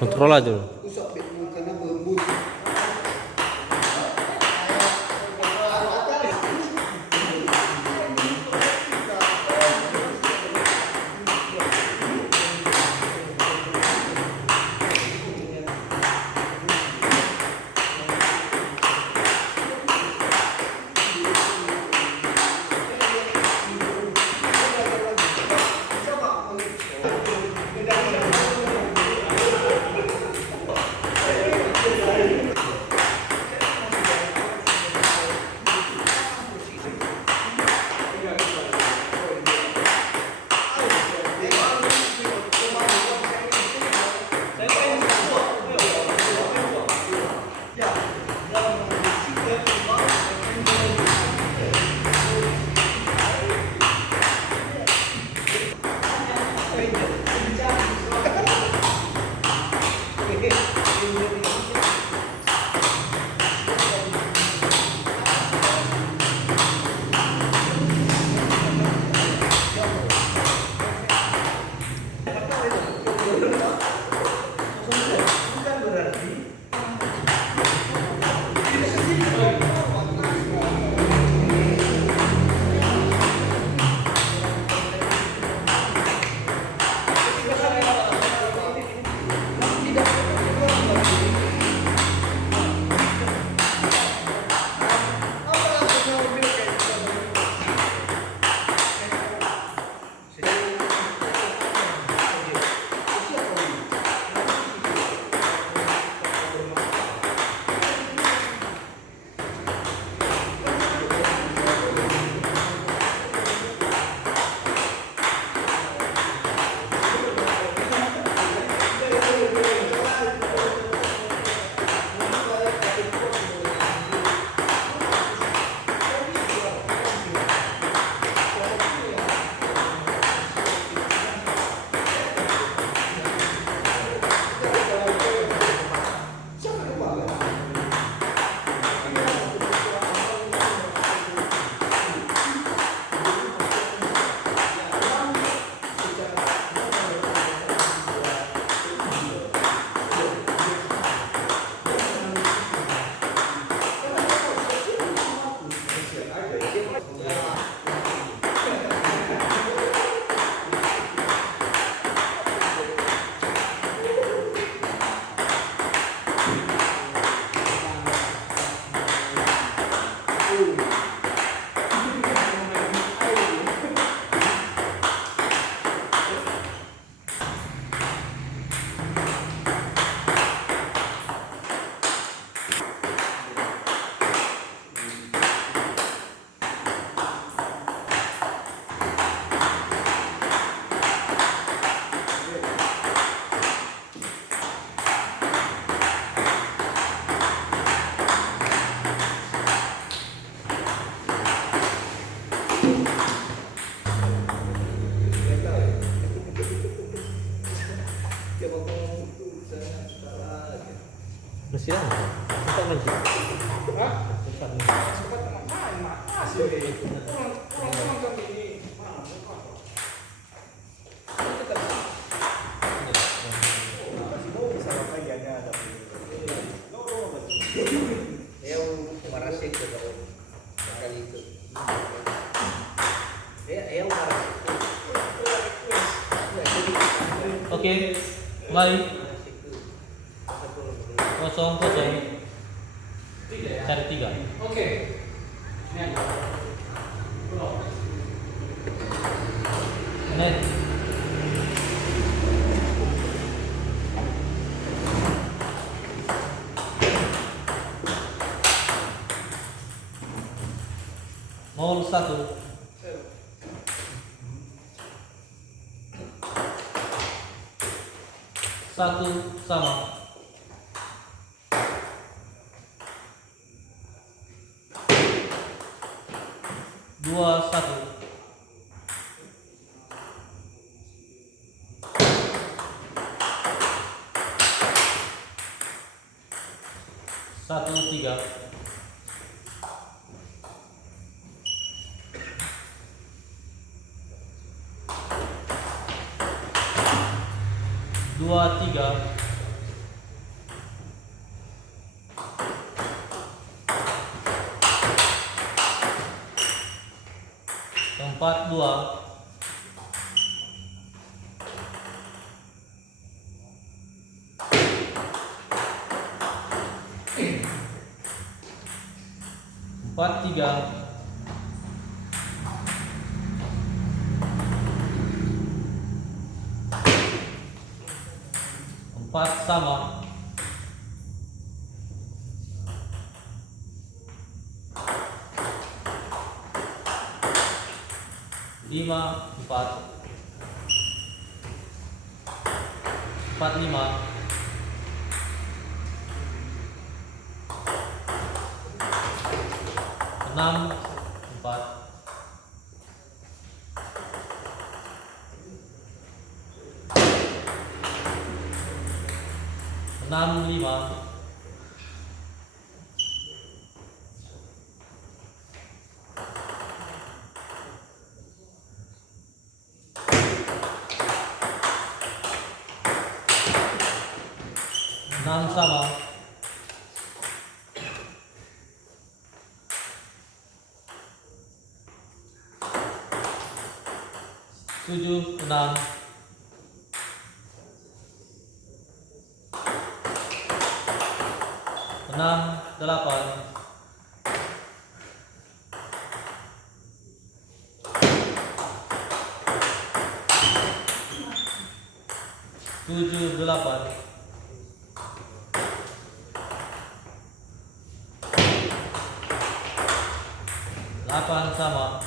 Kontrol aja dulu. Mesin apa? Susah mesin. Hah? Susah mesin. Sempat main masih pulang jam ini. Oke, kembali. Kosong cari 3. Oke. Menit. Nol 1. Satu sama. 2-1. 1-3. 2-3. 4-2. 4-3. 4 sama. 5-4. 4-5. 6-4. 6-5. 6 sama. 7-6. 6-8. 7-8. 8 sama.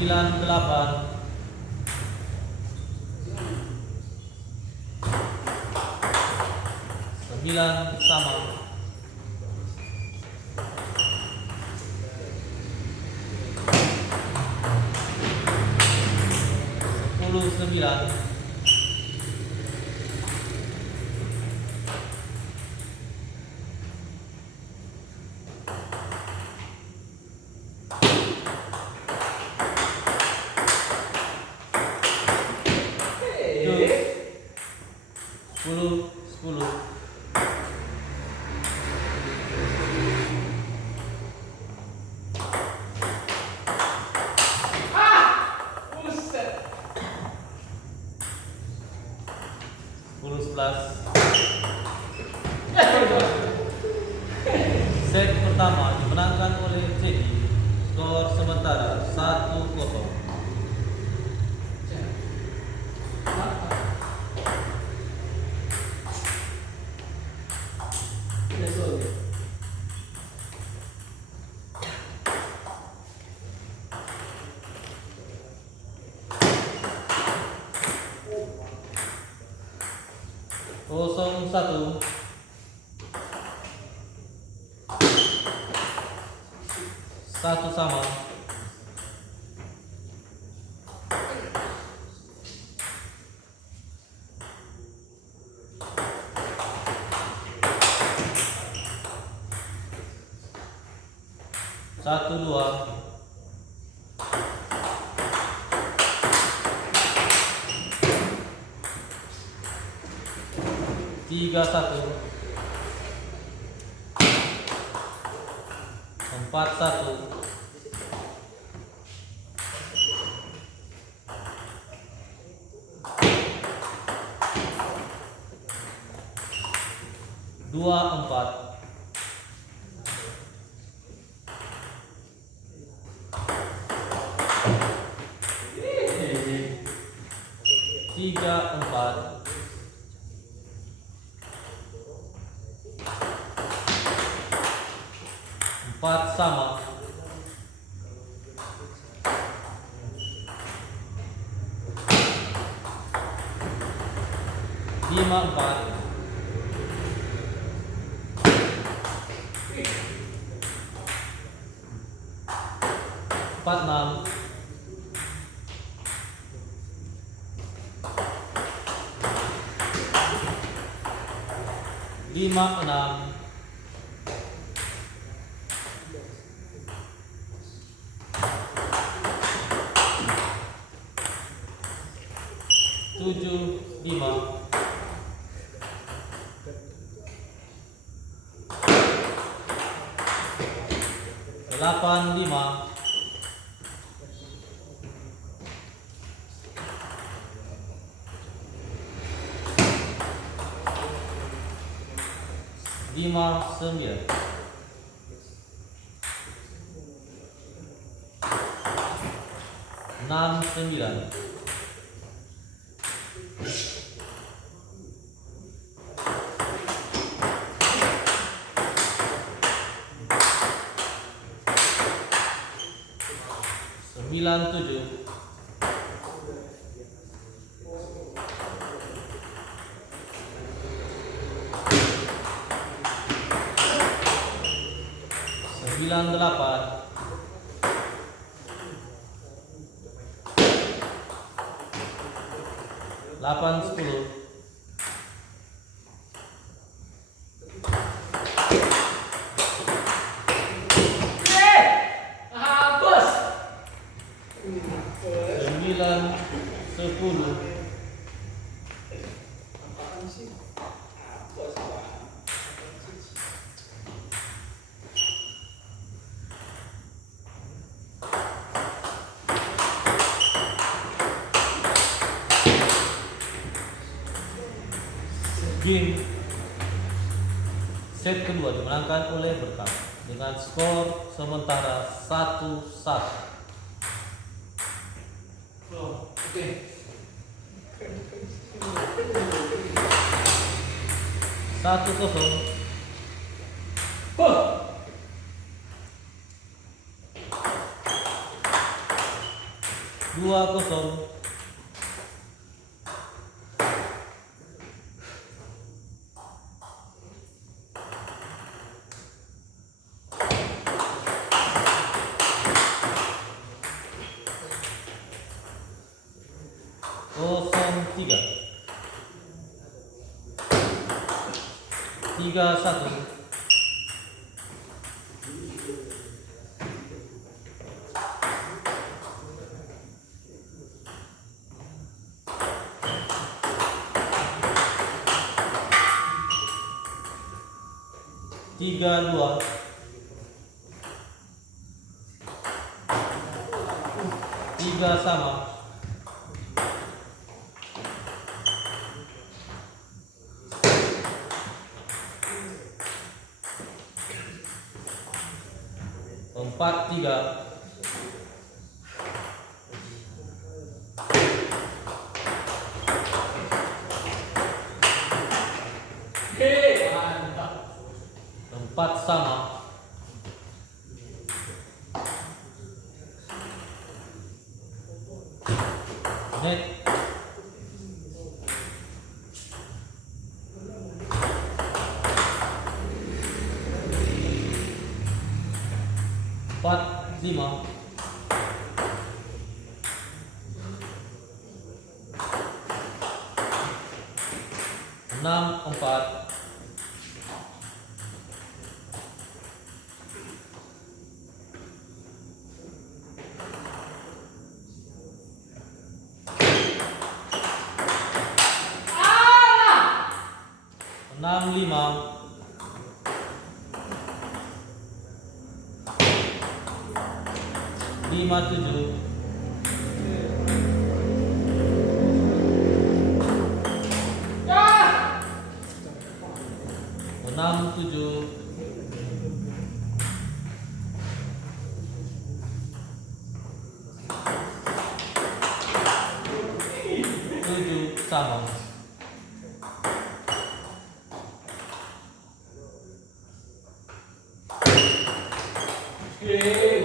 9-8. 9 sama. 10-9. 10-10. 10-11. Set pertama dimenangkan oleh Cedi. Skor sementara 1-0. Kosong 1. 1 sama. 1-2. 3-1. 4-1. 2-4. 3-4. 4 sama. 5-4, 4-6, 5-6, 7-5, 8-5, 5-9, 6-9, 9-7, 9-8, 8-10, 9-10, 10. Game set kedua dimenangkan oleh Berkam dengan skor sementara 1-1. Oke. 1-0, 2-0, 0-3, 3-1, 3-2, 3 sama, 4-3, 4 sama, 4-5, 6-4, 6-5, 5-7, 6-7, 7 sama, 7-8,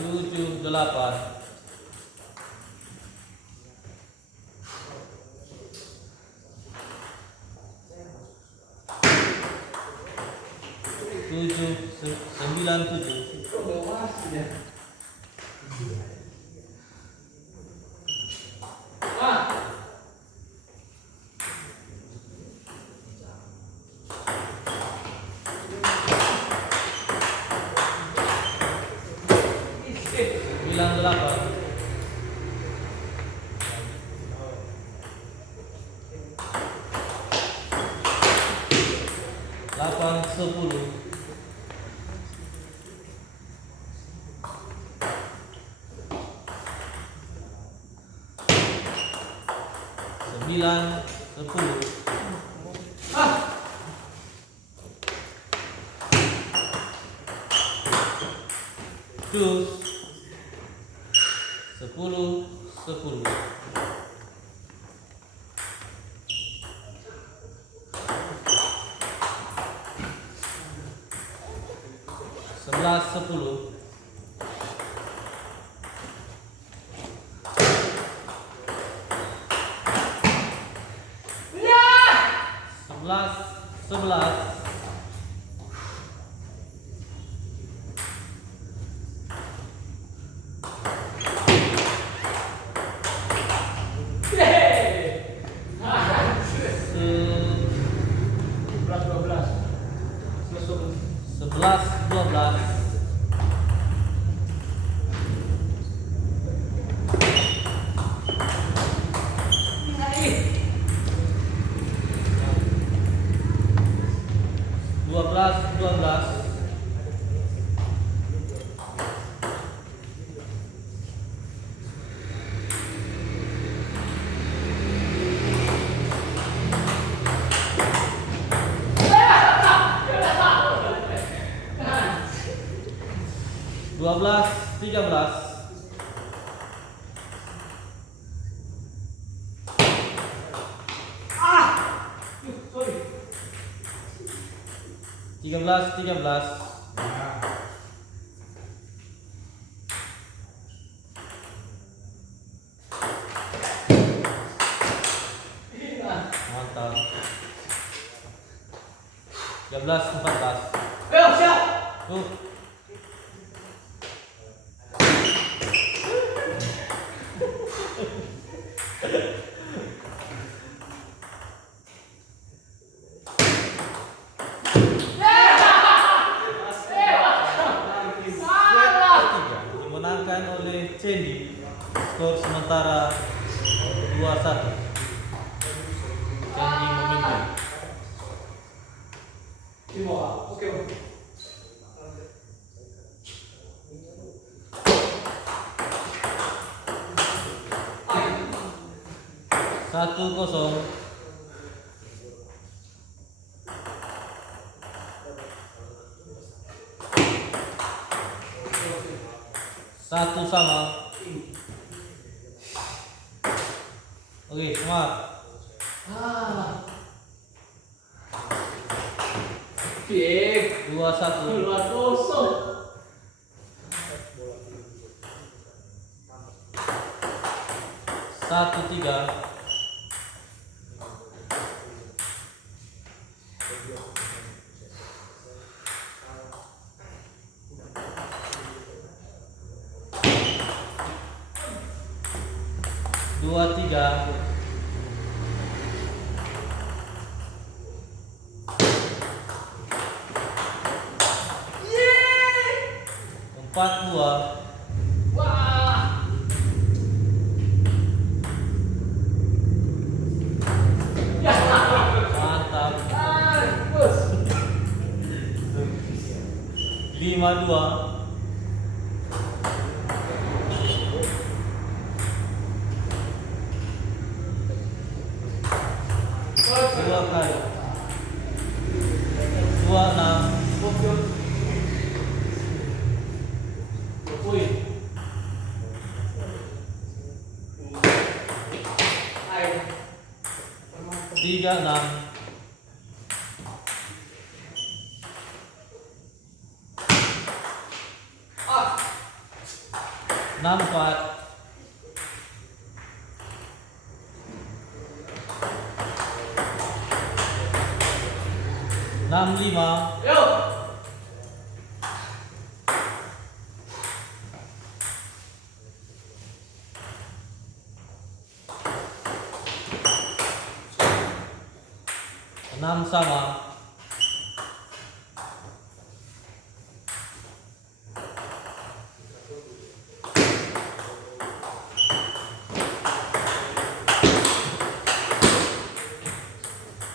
9-10, itu. Kok nggak masih ya? Ah. Bilang 8. 8, 10. 9, 10. Ah. Terus 10, 10. 11, 10. 11, 11. 11, 12. 12, 12. 12, 13. 13, 13. Mantap. 13, 14. Ayo, siap. Tuh. Dimenangkan oleh Cendi. Skor sementara 2-1. Cendi memimpin. Di bawah. Oke. 1-0. 1 sama. Oke, semangat. Ah. Oke. 2-1. 2-0. 1-3. 2-3. 4-2. Wah. Ya. Mantap. Bos. 5-2. 2 kali. 26. Poin. 36. 64. 65. Yo. 6 sama.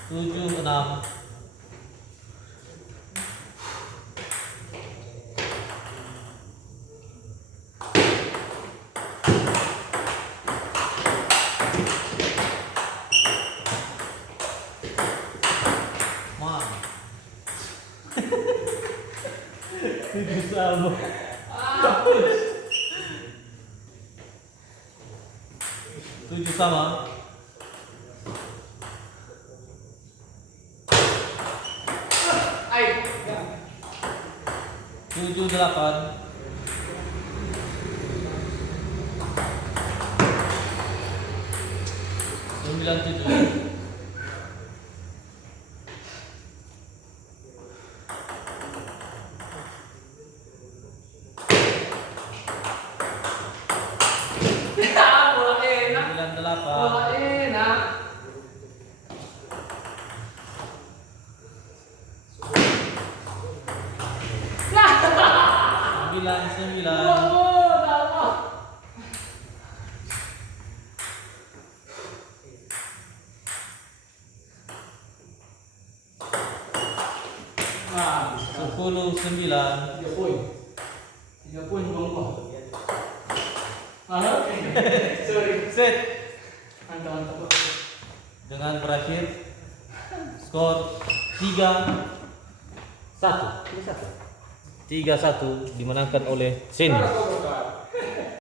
Tujuh enam. Tujuh sama. Tujuh sama. Ayo. Tujuh delapan. Sembilan tujuh. Bola enak. 98. Bola enak. Ya. 99. Oh, dapat. Nah, 10 9. 3 poin. 3 poin bangko. Halo. Sorry. Set. Mantap. Dengan berakhir skor 3-1. 3-1 dimenangkan oleh Seni.